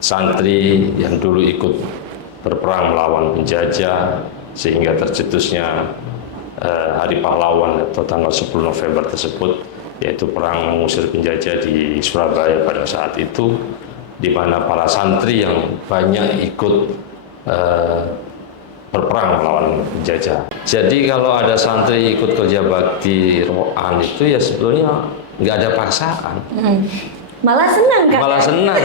santri yang dulu ikut berperang melawan penjajah sehingga tercetusnya Hari Pahlawan atau tanggal 10 November tersebut, yaitu perang mengusir penjajah di Surabaya pada saat itu, di mana para santri yang banyak ikut berperang melawan penjajah. Jadi kalau ada santri ikut kerja bakti roan itu ya sebetulnya nggak ada paksaan. Malah senang kan? Malah senang.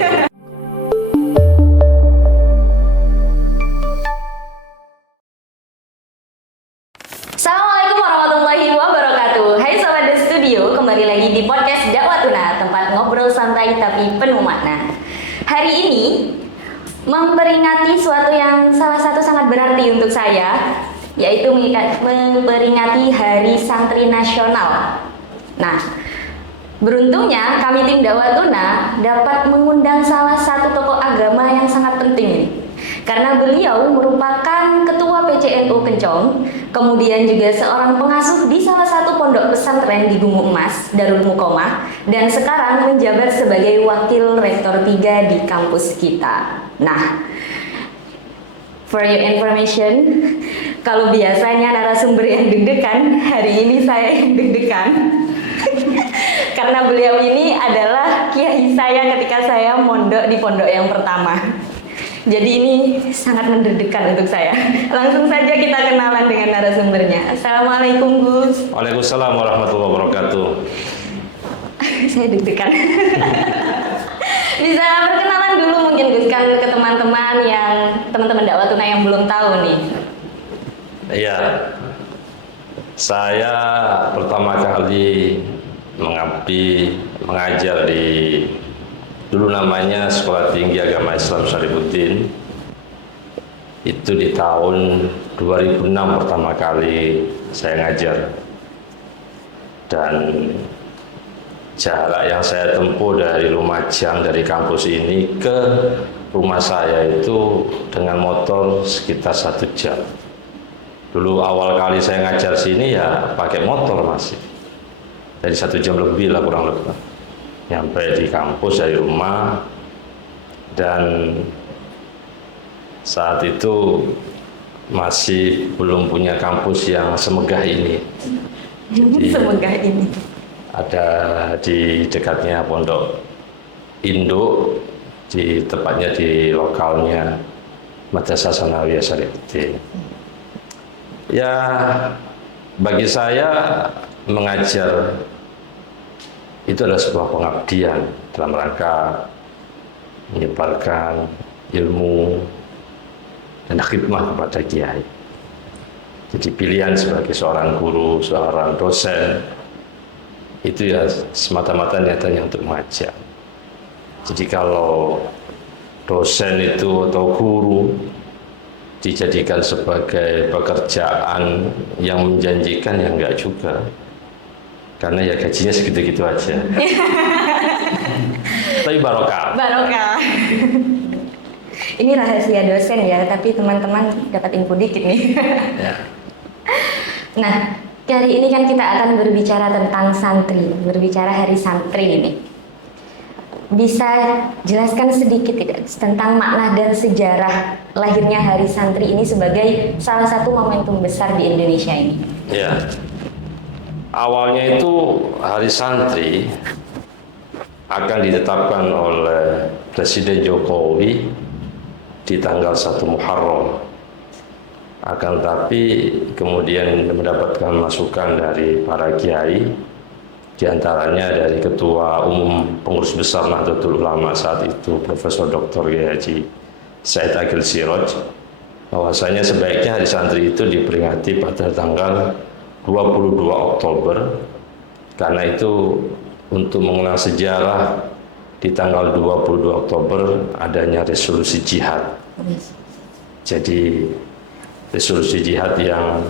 Assalamualaikum warahmatullahi wabarakatuh. Hai Sobat The Studio, kembali lagi di podcast Dakwatuna, tempat ngobrol santai tapi penuh makna. Hari ini memperingati suatu yang salah satu sangat berarti untuk saya, yaitu memperingati Hari Santri Nasional. Nah, beruntungnya kami tim Dakwatuna dapat mengundang salah satu tokoh agama yang sangat penting ini. Karena beliau merupakan ketua PCNU Kencong, kemudian juga seorang pengasuh di salah satu pondok pesantren di Gunung Emas, Darul Mukomah, dan sekarang menjabat sebagai wakil rektor 3 di kampus kita. Nah, for your information, kalau biasanya narasumber yang deg-degan, hari ini saya yang deg-degan. Karena beliau ini adalah kiai saya ketika saya mondok di pondok yang pertama. Jadi ini sangat mendedekkan untuk saya. Langsung saja kita kenalan dengan narasumbernya. Assalamualaikum Gus. Waalaikumsalam warahmatullahi wabarakatuh. Saya deg-degan. Bisa perkenalan dulu mungkin Gus kan ke teman-teman teman-teman Dakwatuna yang belum tahu nih. Iya. Saya pertama kali mengabdi mengajar di dulu namanya Sekolah Tinggi Agama Islam Syarifuddin. Itu di tahun 2006 pertama kali saya ngajar. Dan jarak yang saya tempuh dari Lumajang, dari kampus ini ke rumah saya itu dengan motor sekitar 1 jam. Dulu awal kali saya ngajar sini ya pakai motor masih. Dari 1 jam lebih lah kurang lebih. Nyampe di kampus dari rumah, dan saat itu masih belum punya kampus yang semegah ini. Jadi, semegah ini. ada di dekatnya Pondok Induk, tepatnya di lokalnya Madrasah Sanawiyah Syarifuddin. Ya, bagi saya mengajar itu adalah sebuah pengabdian dalam rangka menyebarkan ilmu dan khidmah kepada kiai. Jadi pilihan sebagai seorang guru, seorang dosen, itu ya semata-mata niatannya untuk mengajar. Jadi kalau dosen itu atau guru dijadikan sebagai pekerjaan yang menjanjikan, ya enggak juga. Karena ya gajinya segitu-gitu aja. Tapi barokah. Barokah. Ini rahasia dosen ya, tapi teman-teman dapat info dikit nih. Ya. Nah, kali ini kan kita akan berbicara tentang santri, berbicara Hari Santri ini. Bisa jelaskan sedikit tidak tentang makna dan sejarah lahirnya Hari Santri ini sebagai salah satu momentum besar di Indonesia ini? Ya. Awalnya itu Hari Santri akan ditetapkan oleh Presiden Jokowi di tanggal 1 Muharram. Akan tetapi kemudian mendapatkan masukan dari para kiai, diantaranya dari Ketua Umum Pengurus Besar Nahdlatul Ulama saat itu, Profesor Dr. Haji Said Agil Siroj, bahwasanya sebaiknya Hari Santri itu diperingati pada tanggal 22 Oktober, karena itu untuk mengenang sejarah di tanggal 22 Oktober adanya resolusi jihad. Jadi resolusi jihad yang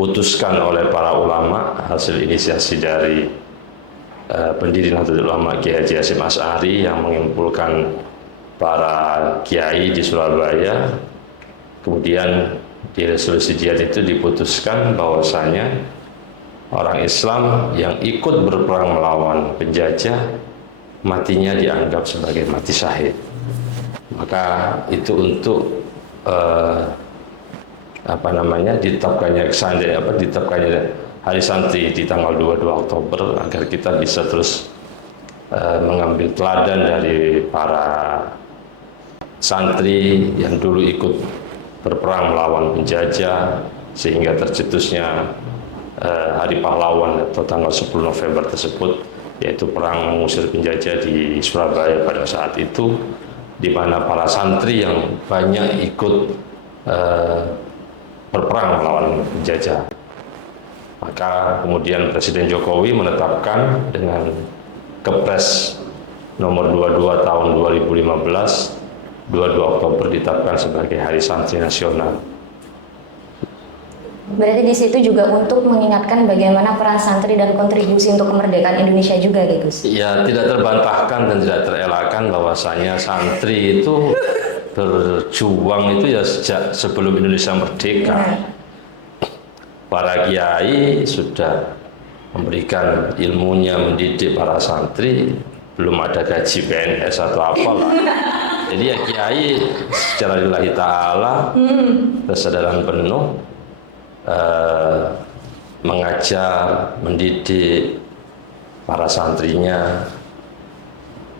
diputuskan oleh para ulama hasil inisiasi dari pendiri Nahdlatul Ulama Kiai Haji Hasyim Asy'ari yang mengumpulkan para kiai di Surabaya. Kemudian di resolusi jihad itu diputuskan bahwasanya orang Islam yang ikut berperang melawan penjajah matinya dianggap sebagai mati syahid. Maka itu untuk ditetapkannya Hari Santri di tanggal 22 Oktober agar kita bisa terus mengambil teladan dari para santri yang dulu ikut berperang melawan penjajah sehingga tercetusnya Hari Pahlawan atau tanggal 10 November tersebut, yaitu perang mengusir penjajah di Surabaya pada saat itu, di mana para santri yang banyak ikut berperang melawan penjajah. Maka kemudian Presiden Jokowi menetapkan dengan Kepres nomor 22 tahun 2015, 22 Oktober ditetapkan sebagai Hari Santri Nasional. Berarti di situ juga untuk mengingatkan bagaimana peran santri dan kontribusi untuk kemerdekaan Indonesia juga, Gus? Ya, tidak terbantahkan dan tidak terelakkan bahwasanya santri itu berjuang itu ya sejak sebelum Indonesia merdeka. Para kiai sudah memberikan ilmunya, mendidik para santri, belum ada gaji PNS atau apalah. Jadi ya kiai secara lillahi ta'ala kesadaran penuh mengajar, mendidik para santrinya.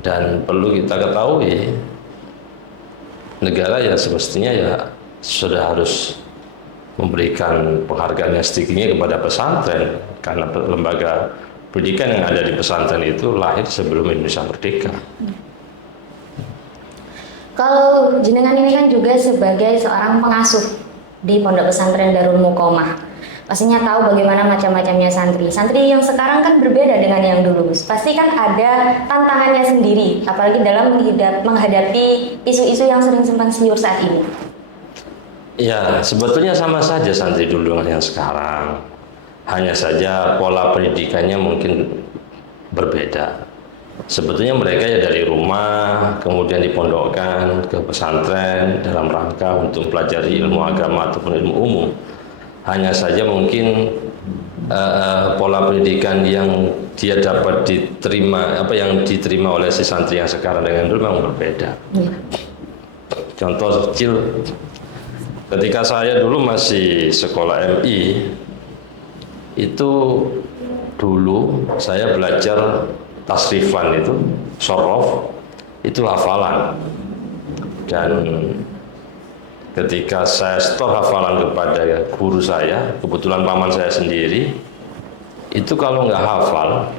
Dan perlu kita ketahui, negara ya semestinya ya sudah harus memberikan penghargaan yang setingginya kepada pesantren, karena lembaga pendidikan yang ada di pesantren itu lahir sebelum Indonesia merdeka. Kalau jenengan ini kan juga sebagai seorang pengasuh di Pondok Pesantren Darul Muqomah, pastinya tahu bagaimana macam-macamnya santri. Santri yang sekarang kan berbeda dengan yang dulu, Gus. Pasti kan ada tantangannya sendiri, apalagi dalam menghadapi isu-isu yang sering simpang siur saat ini. Ya, sebetulnya sama saja santri dulu dengan yang sekarang. Hanya saja pola pendidikannya mungkin berbeda. Sebetulnya mereka ya dari rumah, kemudian dipondokkan ke pesantren dalam rangka untuk pelajari ilmu agama ataupun ilmu umum. Hanya saja mungkin pola pendidikan yang dia dapat diterima, yang diterima oleh si santri yang sekarang dengan dulu memang berbeda. Contoh kecil, ketika saya dulu masih sekolah MI, itu dulu saya belajar tasrifan itu, sorof, itu hafalan. Dan ketika saya setor hafalan kepada guru saya, kebetulan paman saya sendiri, itu kalau nggak hafal,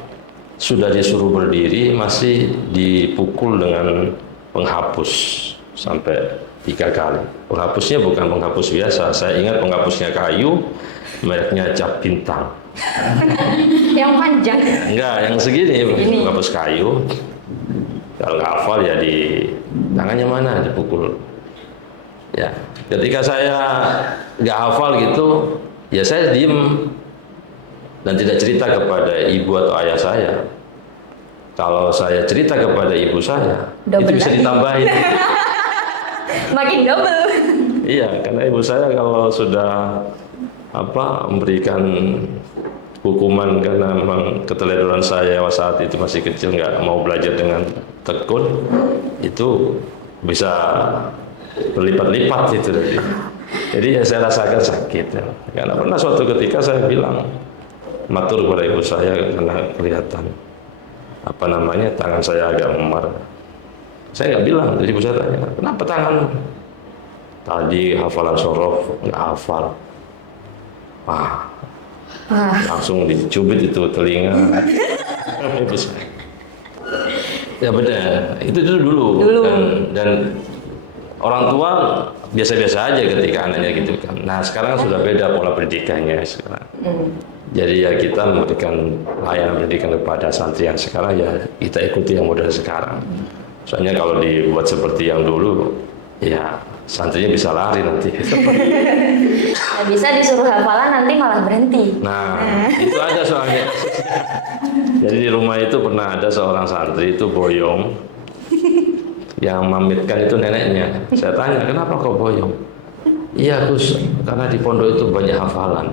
sudah disuruh berdiri, masih dipukul dengan penghapus sampai 3 kali. Penghapusnya bukan penghapus biasa, saya ingat penghapusnya kayu, mereknya Cap Bintang. Yang panjang? Enggak, yang segini, penghapus kayu. Kalau nggak hafal ya di tangannya mana dipukul. Ya, ketika saya nggak hafal gitu, ya saya diem dan tidak cerita kepada ibu atau ayah saya. Kalau saya cerita kepada ibu saya, double itu bisa lagi ditambahin. Makin double. Iya, karena ibu saya kalau sudah memberikan hukuman karena memang keteledoran saya saat itu masih kecil, nggak mau belajar dengan tekun, itu bisa berlipat-lipat itu. Jadi ya saya rasakan sakit ya. Karena pernah suatu ketika saya bilang matur kepada ibu saya karena kelihatan tangan saya agak memar. Saya nggak bilang, jadi ibu saya tanya, kenapa tangan? Tadi hafalan sorof nggak hafal. Langsung dicubit itu telinga. Ibu saya. Ya benar, itu dulu. Dan orang tua biasa-biasa aja ketika anaknya gitu kan. Nah sekarang sudah beda pola pendidikannya sekarang. Jadi ya kita memberikan layanan pendidikan kepada santri yang sekarang, ya kita ikuti yang model sekarang. Soalnya kalau dibuat seperti yang dulu, ya santrinya bisa lari nanti. Nah, bisa disuruh hafalan nanti malah berhenti. Nah, itu ada soalnya. Jadi di rumah itu pernah ada seorang santri itu boyong, yang mamitkan itu neneknya. Saya tanya, kenapa kau boyong? Iya Gus, karena di pondok itu banyak hafalan.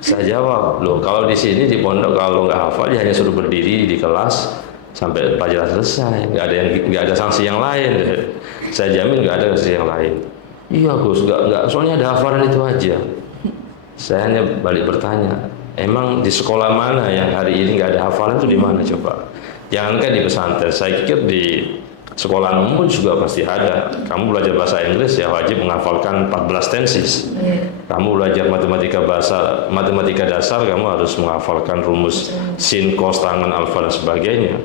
Saya jawab, loh kalau di sini di pondok kalau nggak hafal ya hanya suruh berdiri di kelas sampai pelajaran selesai. Nggak ada sanksi yang lain. Saya jamin nggak ada sanksi yang lain. Iya Gus, nggak, soalnya ada hafalan itu aja. Saya hanya balik bertanya, emang di sekolah mana yang hari ini nggak ada hafalan itu di mana coba? Jangankan di pesantren, saya pikir di sekolah umum pun juga pasti ada. Kamu belajar bahasa Inggris ya wajib menghafalkan 14 tenses. Kamu belajar matematika dasar, kamu harus menghafalkan rumus sin, cos, tangen, alfa dan sebagainya.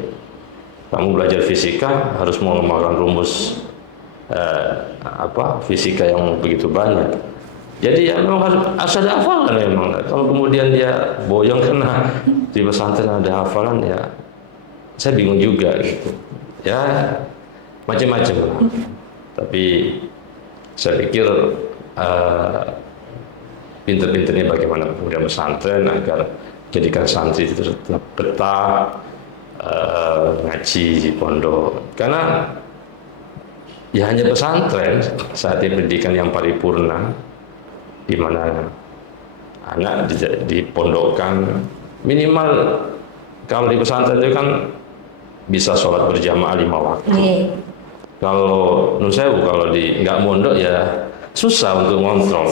Kamu belajar fisika harus menghafalkan rumus fisika yang begitu banyak. Jadi ya memang harus ada hafalan memang. Kalau kemudian dia boyong karena di pesantren ada hafalan ya, saya bingung juga gitu. Ya macam-macam lah. Tapi saya pikir pinter-pinternya bagaimana kemudian pesantren agar jadikan santri itu tetap betah ngaji di pondok. Karena ya hanya pesantren saat ini pendidikan yang paripurna, di mana anak dipondokkan minimal kalau di pesantren itu kan bisa sholat berjamaah 5 waktu. Kalau nusewu kalau di nggak mondok ya susah untuk ngontrol.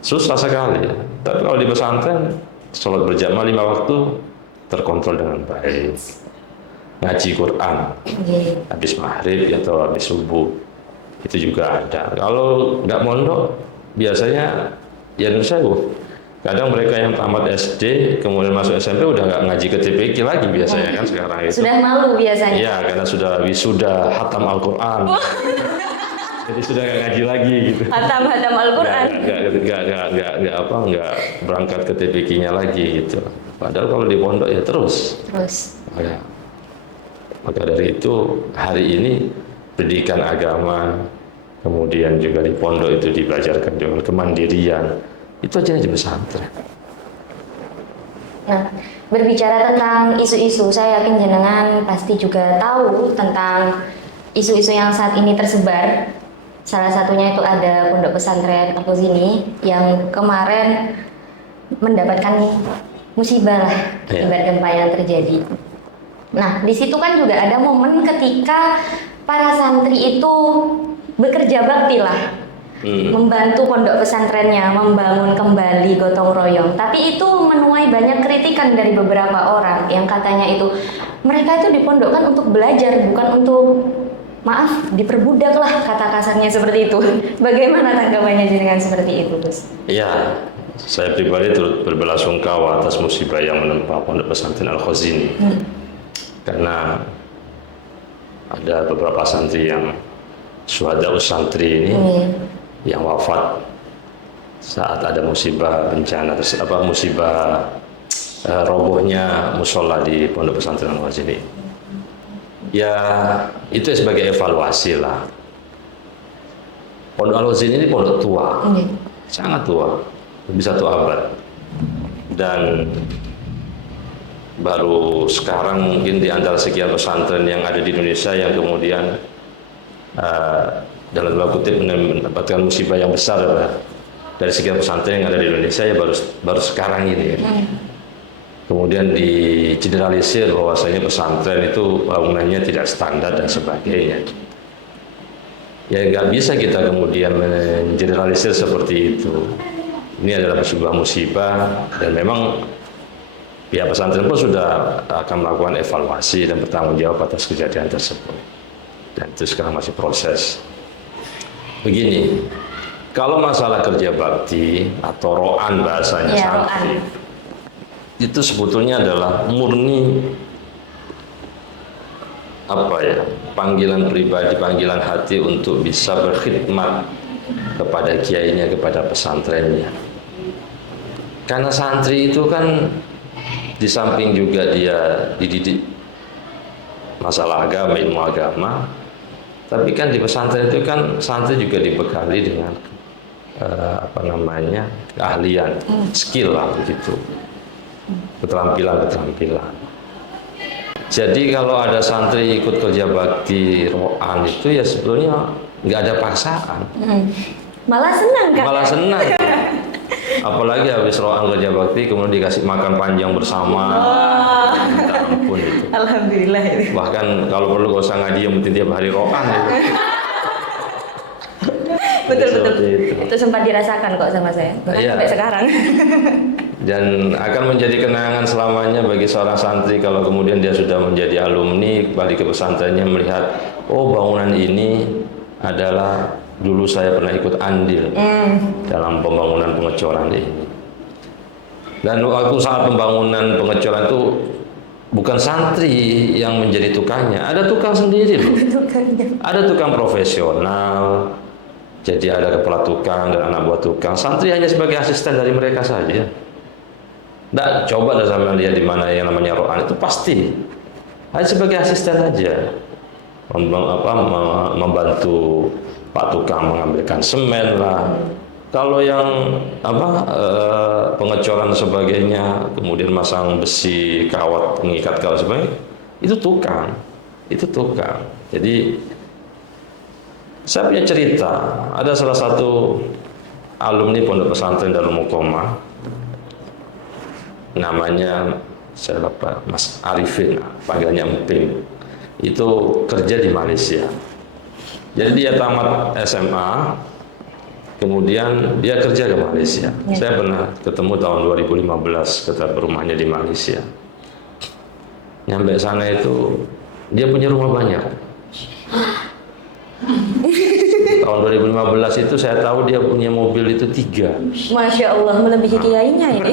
Susah sekali. Tapi kalau di pesantren sholat berjamaah 5 waktu terkontrol dengan baik. Ngaji Quran habis maghrib atau habis subuh itu juga ada. Kalau nggak mondok biasanya ya nusewu. Kadang mereka yang tamat SD kemudian masuk SMP udah nggak ngaji ke TPQ lagi biasanya kan sekarang itu. Sudah malu biasanya. Iya, karena sudah wisuda hatam Al-Qur'an. Jadi sudah nggak ngaji lagi gitu. Hatam Al-Qur'an. Nggak berangkat ke TPQ-nya lagi gitu. Padahal kalau di pondok ya terus. Maka dari itu hari ini pendidikan agama kemudian juga di pondok itu dibelajarkan dengan kemandirian. Itu aja di pesantren. Nah, berbicara tentang isu-isu, saya yakin jenengan pasti juga tahu tentang isu-isu yang saat ini tersebar. Salah satunya itu ada pondok pesantren Al-Khazini yang kemarin mendapatkan musibah lah akibat gempa yang terjadi. Nah, di situ kan juga ada momen ketika para santri itu bekerja bakti lah. Membantu pondok pesantrennya membangun kembali gotong royong, tapi itu menuai banyak kritikan dari beberapa orang yang katanya itu mereka itu dipondokkan untuk belajar, bukan untuk diperbudak lah, kata kasarnya seperti itu. Bagaimana tanggapannya dengan seperti itu, Gus? Ya, saya pribadi turut berbelasungkawa atas musibah yang menimpa pondok pesantren Al-Khazini. Karena ada beberapa santri yang syuhada santri ini yang wafat saat ada musibah bencana, musibah robohnya musola di pondok pesantren Al-Khazini. Ya itu sebagai evaluasi lah. Pondok Al-Khazini ini pondok tua, sangat tua, lebih 1 abad, dan baru sekarang mungkin di antara sekian pesantren yang ada di Indonesia yang kemudian dalam tanda kutip mendapatkan musibah yang besar dari sekian pesantren yang ada di Indonesia ya baru sekarang ini ya. Kemudian digeneralisir bahwasanya pesantren itu bangunannya tidak standar dan sebagainya. Ya nggak bisa kita kemudian mengeneralisir seperti itu. Ini adalah sebuah musibah dan memang pihak pesantren pun sudah akan melakukan evaluasi dan bertanggung jawab atas kejadian tersebut. Dan itu sekarang masih proses. Begini, kalau masalah kerja bakti atau ro'an bahasanya santri, itu sebetulnya adalah murni panggilan pribadi, panggilan hati untuk bisa berkhidmat kepada kiainya, kepada pesantrennya. Karena santri itu kan di samping juga dia dididik masalah agama, ilmu agama, tapi kan di pesantren itu kan santri juga dibekali dengan keahlian, skill lah begitu, keterampilan. Jadi kalau ada santri ikut kerja bakti ro'an itu ya sebetulnya nggak ada paksaan. Malah senang kan? Malah senang. Apalagi habis ro'an kerja bakti kemudian dikasih makan panjang bersama. Minta ampun itu. Alhamdulillah itu. Bahkan kalau perlu gak usah ngaji, yang penting tiap hari rokan gitu. Betul. Itu. Itu sempat dirasakan kok sama saya. Bahkan Iya. sampai sekarang. Dan akan menjadi kenangan selamanya bagi seorang santri kalau kemudian dia sudah menjadi alumni, balik ke pesantrennya melihat, oh bangunan ini adalah dulu saya pernah ikut andil dalam pembangunan pengecoran ini. Dan waktu saat pembangunan pengecoran itu bukan santri yang menjadi tukangnya, ada tukang sendiri loh. Ada tukang profesional, jadi ada kepala tukang dan anak buah tukang. Santri hanya sebagai asisten dari mereka saja. Nggak, coba dah sampai lihat di mana yang namanya ro'an itu pasti hanya sebagai asisten saja, membantu Pak tukang mengambilkan semen lah. Kalau yang pengecoran sebagainya, kemudian masang besi, kawat, pengikat kawat sebagainya, itu tukang. Jadi saya punya cerita. Ada salah satu alumni Pondok Pesantren Darul Muqomah, namanya saya lupa, Mas Arifin, panggilannya Emping. Itu kerja di Malaysia. Jadi dia tamat SMA, kemudian dia kerja ke Malaysia. Saya pernah ketemu tahun 2015 ke rumahnya di Malaysia. Nyampe sana itu dia punya rumah banyak. Tahun 2015 itu saya tahu dia punya mobil itu 3. Masya Allah, melebihi kiainya ini.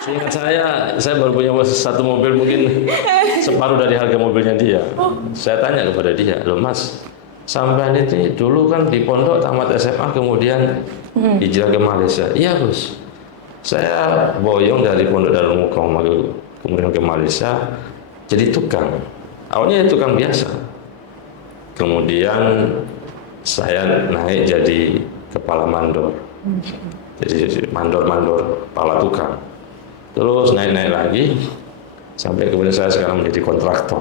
Seingat saya baru punya satu mobil mungkin separuh dari harga mobilnya dia. Saya tanya kepada dia, loh Mas, sampean itu dulu kan di pondok tamat SMA kemudian hijrah ke Malaysia. Iya Gus, saya boyong dari Pondok Darul Muqomah kemudian ke Malaysia jadi tukang. Awalnya tukang biasa, kemudian saya naik jadi kepala mandor, jadi mandor kepala tukang. Terus naik lagi sampai kemudian saya sekarang menjadi kontraktor.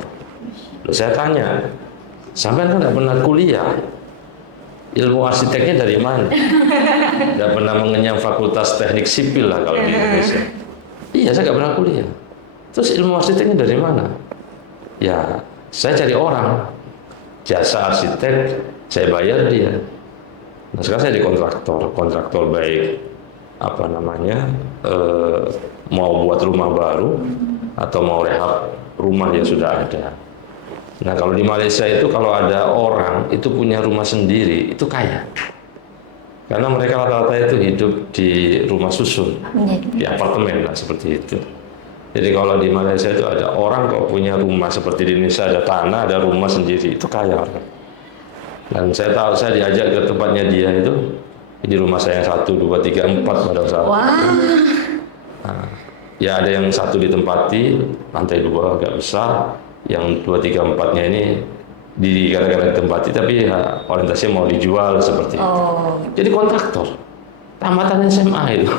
Lalu saya tanya, sampai kan nggak pernah kuliah, ilmu arsiteknya dari mana? Nggak pernah mengenyam fakultas teknik sipil lah kalau di Indonesia. Iya, saya nggak pernah kuliah. Terus ilmu arsiteknya dari mana? Ya, saya cari orang, jasa arsitek, saya bayar dia. Nah sekarang saya di kontraktor baik mau buat rumah baru atau mau rehab rumah yang sudah ada. Nah kalau di Malaysia itu kalau ada orang itu punya rumah sendiri itu kaya, karena mereka rata-rata itu hidup di rumah susun, di apartemen lah seperti itu. Jadi kalau di Malaysia itu ada orang kok punya rumah seperti di Indonesia, ada tanah, ada rumah sendiri, itu kaya orang. Dan saya tahu, saya diajak ke tempatnya dia itu, di rumah saya yang 1, 2, 3, 4 pada saat itu. Nah, ya ada yang 1 ditempati, lantai 2 agak besar, yang 2, 3, 4-nya ini gara-gara ditempati, tapi ya, orientasinya mau dijual seperti itu. Jadi kontraktor, tamatan SMA itu.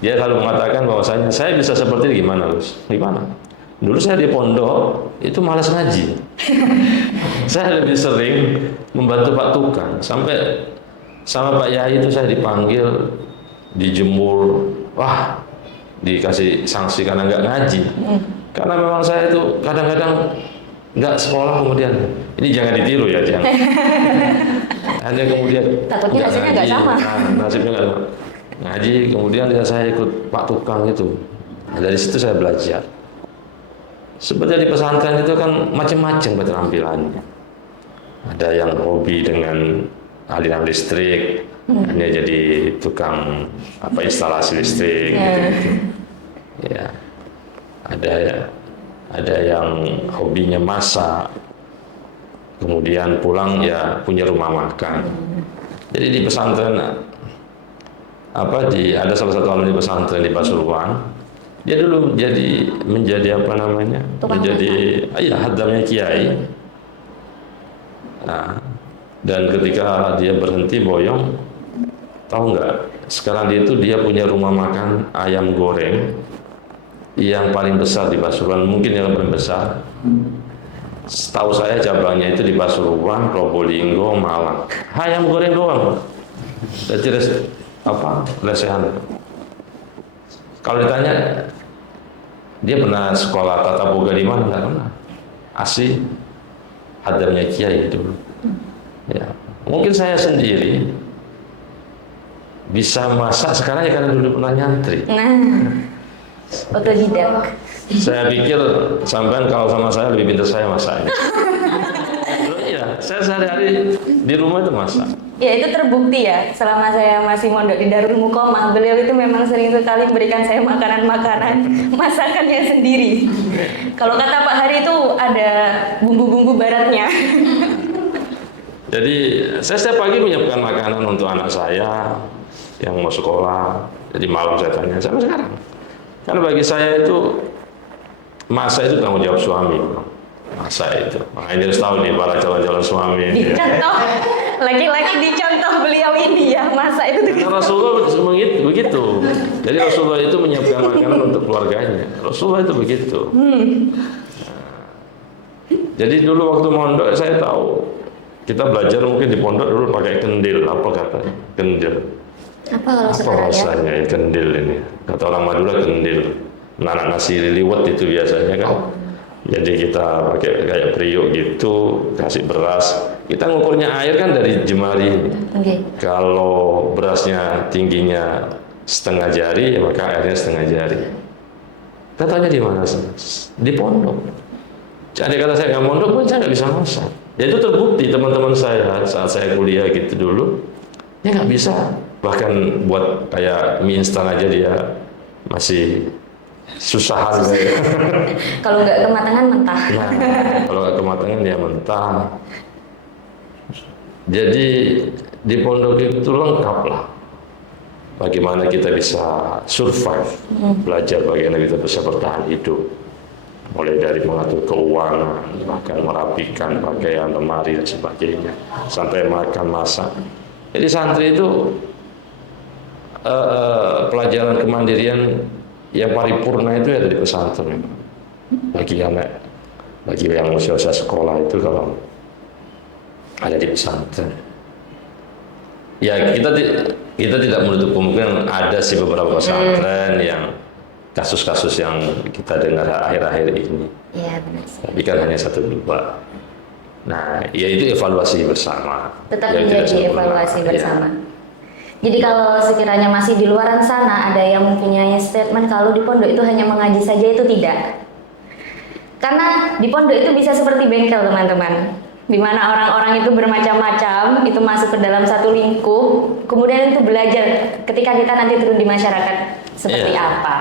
Dia kalau mengatakan bahwasanya saya bisa seperti ini, gimana Gus? Gimana? Dulu saya di pondok itu malas ngaji. Saya lebih sering membantu Pak tukang. Sampai sama Pak Yai itu saya dipanggil, dijemur, wah dikasih sanksi karena nggak ngaji. Karena memang saya itu kadang-kadang nggak sekolah kemudian ini jangan ditiru ya, jangan. Hanya kemudian takutnya hasilnya nggak sama. Nah, nasibnya nggak sama. Ngaji kemudian saya ikut Pak tukang itu. Nah, dari situ saya belajar. Sebenarnya di pesantren itu kan macam-macam keterampilannya. Ada yang hobi dengan aliran listrik, hanya jadi tukang instalasi listrik gitu. Ya. Ada yang hobinya masak. Kemudian pulang ya punya rumah makan. Jadi di pesantren ada salah satu alumni pesantren di Pasuruan. Dia dulu menjadi hadamnya kiai. Nah, dan ketika dia berhenti boyong, tahu nggak? Sekarang dia punya rumah makan ayam goreng yang paling besar di Pasuruan, mungkin yang paling besar. Setahu saya cabangnya itu di Pasuruan, Probolinggo, Malang. Ayam goreng doang. Jadi lesehan. Kalau ditanya dia pernah sekolah tata boga di mana? Nggak pernah. Asli hadamnya kiai dulu. Ya, mungkin saya sendiri bisa masak sekarang ya karena dulu pernah nyantri. Nah, otodidak. Saya pikir sampean kalau sama saya lebih pintar saya masaknya. Iya, saya sehari-hari di rumah itu masak. Ya itu terbukti ya, selama saya masih mondok di Darul Muqomah, beliau itu memang sering sekali memberikan saya makanan-makanan masakannya sendiri. Kalau kata Pak Hari itu ada bumbu-bumbu baratnya. Jadi saya setiap pagi menyiapkan makanan untuk anak saya yang mau sekolah. Jadi malam saya tanya sampai sekarang. Karena bagi saya itu masak itu tanggung jawab suami. Masak itu. Makanya dia harus tahu nih para calon-calon suami. Dicontoh, laki-laki dicontoh beliau ini ya, masak itu. Karena Rasulullah begitu. Jadi Rasulullah itu menyiapkan makanan untuk keluarganya. Rasulullah itu begitu. Jadi dulu waktu mondok saya tahu. Kita belajar mungkin di pondok dulu pakai kendil, apa katanya? Kendil. Apa kalau Apa sekarang ya? bahasanya ya, kendil ini? Kata orang Madura kendil. Nanak nasi liwet itu biasanya kan. Jadi kita pakai kayak periuk gitu, kasih beras. Kita ngukurnya air kan dari jemari. Okay. Kalau berasnya tingginya setengah jari, ya maka airnya setengah jari. Kita tanya di mana? Di pondok. Jadi kata saya nggak mondok pun saya nggak bisa masak. Ya itu terbukti teman-teman saya saat saya kuliah gitu dulu, ya nggak bisa. Bahkan buat kayak mie instan aja dia masih susahan. Kalau nggak kematangan mentah. Nah, kalau nggak kematangan dia mentah. Jadi di pondok itu lengkap lah. Bagaimana kita bisa survive, belajar bagaimana kita bisa bertahan hidup. Mulai dari mengatur keuangan, bahkan merapikan pakaian, lemari dan sebagainya, sampai makan, masak. Jadi santri itu pelajaran kemandirian yang paripurna itu ya dari pesantren. Bagi yang usia sekolah itu kalau ada di pesantren. Ya kita tidak menutup kemungkinan ada sih beberapa pesantren yang kasus-kasus yang kita dengar akhir-akhir ini. Iya benar sih. Tapi kan hanya 1-2. Nah, ya itu evaluasi bersama. Tetap Ya, menjadi tidak sempurna. evaluasi Ya. bersama. Jadi kalau sekiranya masih di luaran sana ada yang mempunyai statement kalau di pondok itu hanya mengaji saja, itu tidak. Karena di pondok itu bisa seperti bengkel teman-teman, di mana orang-orang itu bermacam-macam, itu masuk ke dalam satu lingkup, kemudian itu belajar ketika kita nanti turun di masyarakat seperti Iya. apa.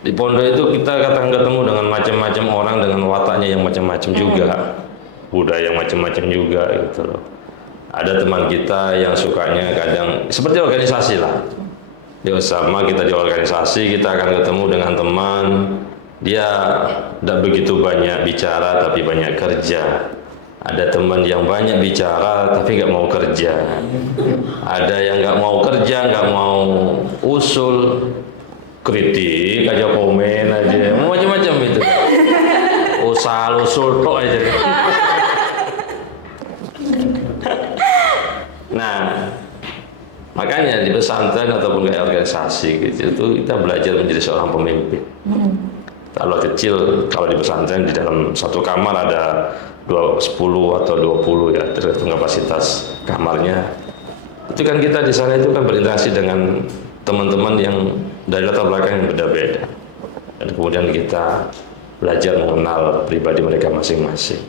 Di pondok itu kita kadang ketemu dengan macam-macam orang dengan wataknya yang macam-macam juga, budaya yang macam-macam juga gitu loh. Ada teman kita yang sukanya kadang seperti organisasi lah. Dia sama kita di organisasi, kita akan ketemu dengan teman, dia tidak begitu banyak bicara tapi banyak kerja. Ada teman yang banyak bicara tapi nggak mau kerja. Ada yang nggak mau kerja, nggak mau usul, kritik aja, komen aja, macam-macam itu. Usul tok aja. Nah, makanya di pesantren ataupun kayak organisasi gitu itu kita belajar menjadi seorang pemimpin. Kalau kecil, kalau di pesantren di dalam satu kamar ada 10 atau 20 ya, tergantung kapasitas kamarnya. Itu kan kita di sana itu kan berinteraksi dengan teman-teman yang dari latar belakang yang berbeda-beda. Dan kemudian kita belajar mengenal pribadi mereka masing-masing.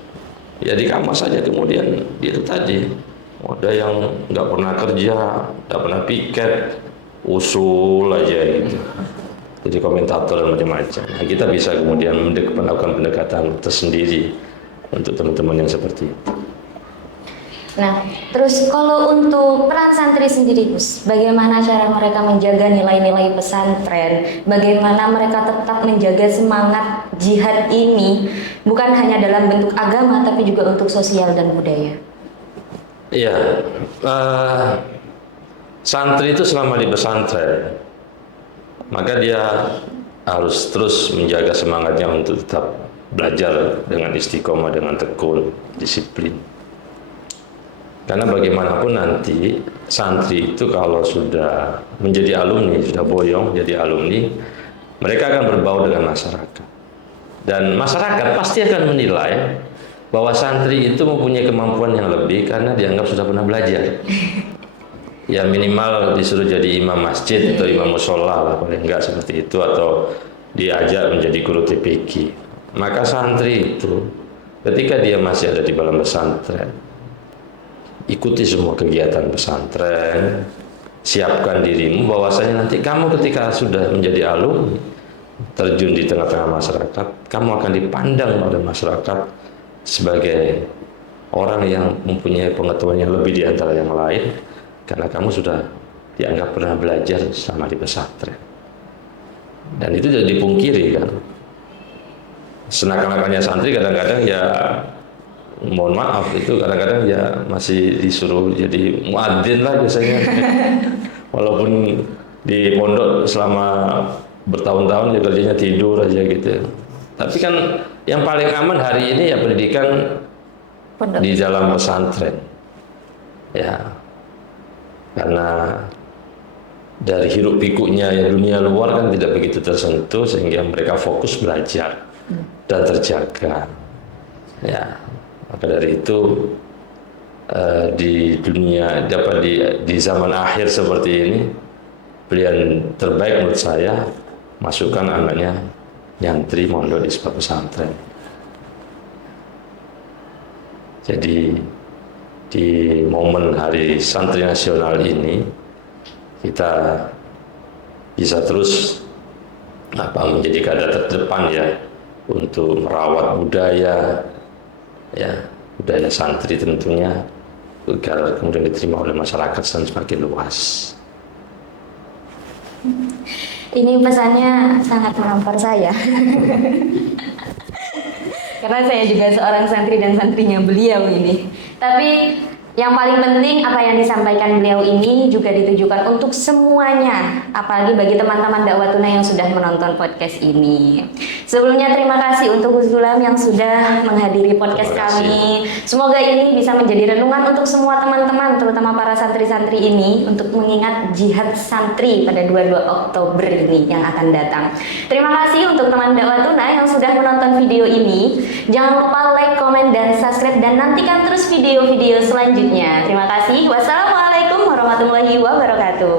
Ya di kamar saja kemudian itu tadi ada yang nggak pernah kerja, nggak pernah piket, usul aja gitu. Jadi komentator dan macam-macam. Nah, kita bisa kemudian melakukan pendekatan tersendiri untuk teman-teman yang seperti itu. Nah, terus kalau untuk peran santri sendiri, Gus, bagaimana cara mereka menjaga nilai-nilai pesantren? Bagaimana mereka tetap menjaga semangat jihad ini, bukan hanya dalam bentuk agama, tapi juga untuk sosial dan budaya? Iya, santri itu selama di pesantren, maka dia harus terus menjaga semangatnya untuk tetap belajar dengan istiqomah, dengan tekun, disiplin. Karena bagaimanapun nanti santri itu kalau sudah menjadi alumni, sudah boyong jadi alumni, mereka akan berbau dengan masyarakat. Dan masyarakat pasti akan menilai bahwa santri itu mempunyai kemampuan yang lebih karena dianggap sudah pernah belajar. Ya minimal disuruh jadi imam masjid atau imam musola lah, paling enggak seperti itu, atau diajak menjadi guru TPQ. Maka santri itu ketika dia masih ada di dalam pesantren, ikuti semua kegiatan pesantren, siapkan dirimu bahwasanya nanti kamu ketika sudah menjadi alumni, terjun di tengah-tengah masyarakat, kamu akan dipandang oleh masyarakat sebagai orang yang mempunyai pengetahuan yang lebih di antara yang lain, karena kamu sudah dianggap pernah belajar selama di pesantren. Dan itu tidak dipungkiri kan. Senakan-nakannya santri kadang-kadang ya, mohon maaf, itu kadang-kadang ya masih disuruh jadi muadzin lah biasanya. Walaupun di pondok selama bertahun-tahun ya kerjanya tidur aja gitu. Tapi kan yang paling aman hari ini ya pendidikan Pondok. di dalam pesantren. Ya. Karena dari hiruk pikuknya ya dunia luar kan tidak begitu tersentuh, sehingga mereka fokus belajar dan terjaga. Ya. Maka dari itu di dunia di zaman akhir seperti ini, pilihan terbaik menurut saya masukkan anaknya nyantri mondok di sebuah pesantren. Jadi di momen Hari Santri Nasional ini kita bisa terus menjadi garda terdepan ya untuk merawat budaya santri tentunya, agar kemudian diterima oleh masyarakat dan semakin luas. Ini pesannya sangat menampar saya. Karena saya juga seorang santri dan santrinya beliau ini. Tapi yang paling penting apa yang disampaikan beliau ini juga ditujukan untuk semuanya, apalagi bagi teman-teman dakwah tunai yang sudah menonton podcast ini. Sebelumnya terima kasih untuk Gus Gulam yang sudah menghadiri podcast kami. Semoga ini bisa menjadi renungan untuk semua teman-teman, terutama para santri-santri ini, untuk mengingat jihad santri pada 22 Oktober ini yang akan datang. Terima kasih untuk teman dakwah tunai yang sudah menonton video ini. Jangan lupa like, komen, dan subscribe, dan nantikan terus video-video selanjutnya. Terima kasih. Wassalamualaikum warahmatullahi wabarakatuh.